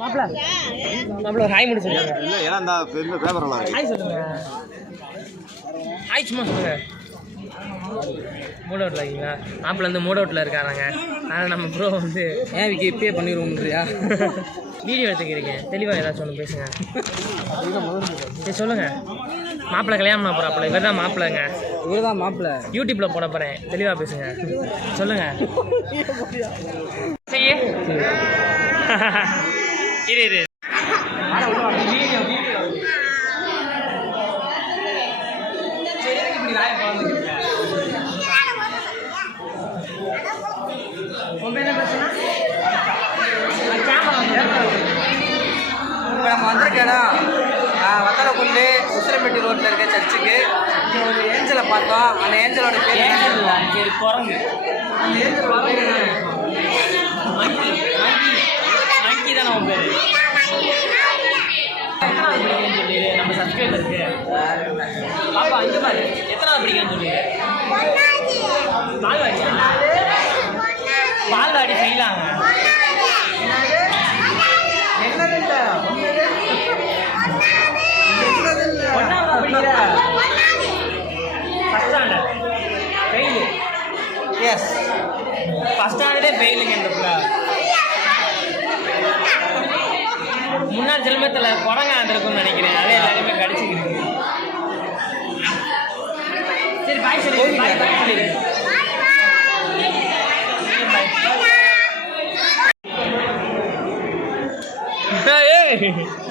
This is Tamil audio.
மாப்பிள மாப்பிள ஒரு ஹாய் மட்டும் சொல்லுங்க. இல்ல ஏன்னா இந்த பேப்பர் எல்லாம் ஹாய் சொல்லுங்க. ஹாய் சும்மா சொல்லுங்க. மூட் அவுட்டில் இருக்கீங்களா? மாப்பிள்ள வந்து மூட் அவுட்டில் இருக்காராங்க. ஆனால் நம்ம ப்ரோ வந்து ஏன் விக்கி இப்பயே பண்ணிடுவோம்ன்றியா? வீடியோ எடுத்துக்கிறீங்க, தெளிவாக ஏதாச்சும் ஒன்று பேசுங்க. சரி சொல்லுங்கள். மாப்பிள்ளை கல்யாணம் பண்ண போகிறாப்புல, இவர் தான் மாப்பிள்ளைங்க. இவர் தான் மாப்பிள்ளை. யூடியூப்பில் போட போகிறேன், தெளிவாக பேசுங்க. சொல்லுங்கள். செய்ய இரு இரு வீடியோ வீடியோ இப்போ நம்ம வந்திருக்க இடம் வத்தலக்குண்டு உசிலம்பட்டி ரோட்டில் இருக்க சர்ச்சுக்கு. இங்கே ஒரு ஏஞ்சலை பார்த்தோம். அந்த ஏஞ்சலோட பேர் சரி குரங்கு. அந்த ஏஞ்சலோட பேர் மங்கி தான் நம்ம பேர். எத்தனாவது படிக்கிறேன்னு சொல்லிடு நம்ம சப்ஸ்கிரைபருக்கு. பாப்பா இங்கே பாரு, எத்தனாவது படிக்கிறேன்னு சொல்லிடு. பால்வாடியா? பால்வாடி செய்யலாங்க. ஒன்றாவது படிக்கிற first standard fail. Yes, first ஸ்டாண்டர்டே ஃபெயிலுங்க இந்த பிள்ளை. முன்னாள் ஜென்மத்தில் குரங்கா இருந்திருக்கும்னு நினைக்கிறேன். அதே எல்லாருமே கடிச்சிக்கிருக்கு. சரி பாய் சொல்லி பாய் பாய் சொல்லிடு. ஏய்